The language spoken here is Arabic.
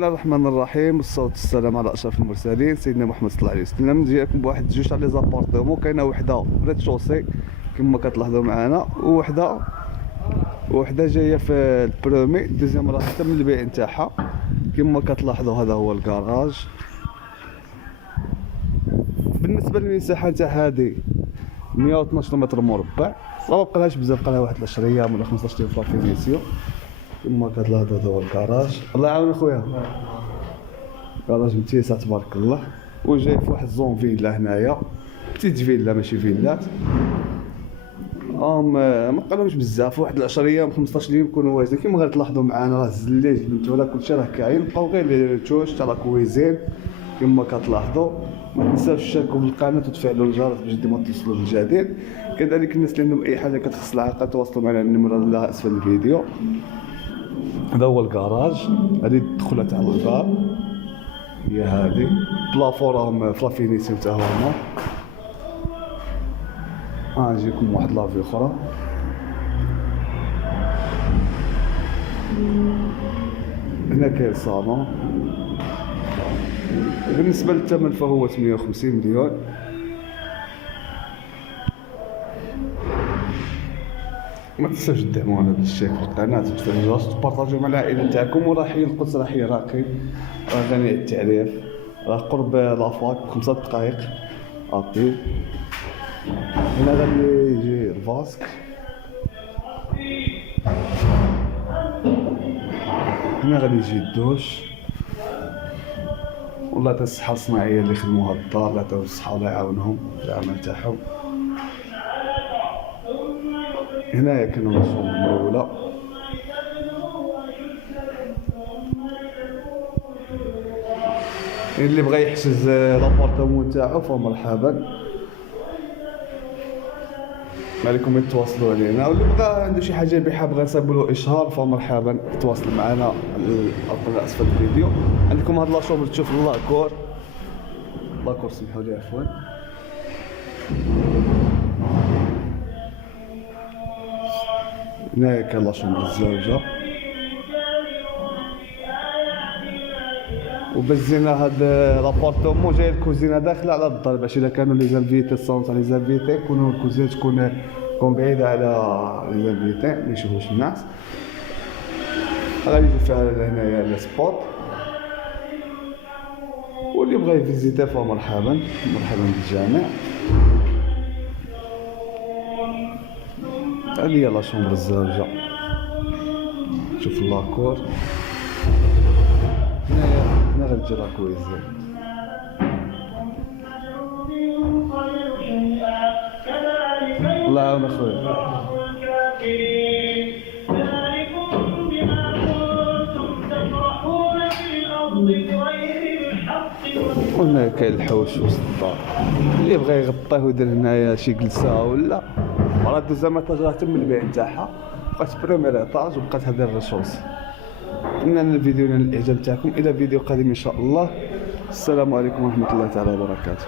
بسم الله الرحمن الرحيم، والصلاة والسلام على اشرف المرسلين سيدنا محمد صلى الله عليه وسلم. نجي لكم بواحد جوج تاع لي زابارتمون. كاينه وحده ريد شوسي كما كتلاحظوا معنا، وحده جايه في البرومي. دوزيام راه تم البيع نتاعها كما كتلاحظوا. هذا هو الكراج. بالنسبه للمساحه نتاع هذه 112 متر مربع، ما بقالهاش بزاف، بقالها واحد 10 ايام ولا 15 ايام في فينيسيو كما كتلاحظوا. هذا هو الكراج. الله يعاون خويا، كراج متيسع تبارك الله، وجاي في واحد زون فيلا هنايا، بتيت فيلا ماشي فيلات. ما بقالهمش بزاف، واحد 10 ايام 15 يوم يكونوا واجدين كما غتلاحظوا معنا. راه الزليج البنتولا كلشي راه كاين، بقاو غير لي توش تاع لا كويزين كما كتلاحظوا. ما تنساوش تشاركوا بالقناه وتفعلوا الجرس باش ديما توصلوا بالجديد. كذلك الناس اللي عندهم اي حاجه كتخص العاقه تواصلوا معنا، النمره اللي اسفل الفيديو. هذا هو الكراج. هذه الدخله تاع الباب هي هذه. بلافون راهم في لافينيسيون تاع هما. نجيكم واحد لافي اخرى. هنا كاين الصالون. بالنسبه للثمن فهو 58 مليون. ما تنساوش تدعمونا بالاشتراك في القناه وتبارطاجيو مع العائله تاعكم. وراحي القدس راحي راقي، راه غني على التعريف، راه قرب لافاك ب5 دقائق ابي. هنا غادي يجي الفاسك، هنا غادي يجي الدوش. والله تا الصحة الصناعية اللي خدموها الدار، لا تاو الصحة الله يعاونهم في العمل تاعهم. هنايا كانوا الشوم المولى. اللي بغى يحجز لابارتمون تاعو فمرحبا، ما عليكم يتواصلوا علينا. واللي بغى عنده شي حاجه يبيعها بغى نصايبوا له اشهار فمرحبا يتواصل معنا على الارقام اسفل الفيديو. عندكم هاد لاشومبر تشوف لاكور سمحوا لي عفوا. هنايا كاين لاشومبر الزوجه. وبزينا هاد لابارتمون جاي الكوزينه داخله على الدار، باش الا كانوا لي زانفيتي الصالون تاع لي زانفيتي يكونوا الكوزينه تكون بعيده على لي زانفيتي ما يشوفوش الناس. غادي يجي فيها هنايا لي سبوت، واللي بغى يفيزيتي فمرحبا بالجميع. هذه هي لاشومبر الزوجه. شوف لاكور. هنا غتجي لا كويزين. الله يعاون اخويا. وهنا كاين الحوش وسط الدار، اللي بغى يغطيه ويدير هنايا شي جلسه ولا راه دوزيام ايطاج راه تم البيع نتاعها. بقات بروميير ايطاج وبقات هذه الرشوص. نتمنى الفيديو ينال الاعجاب تاعكم. الى فيديو قادم ان شاء الله. السلام عليكم ورحمه الله تعالى وبركاته.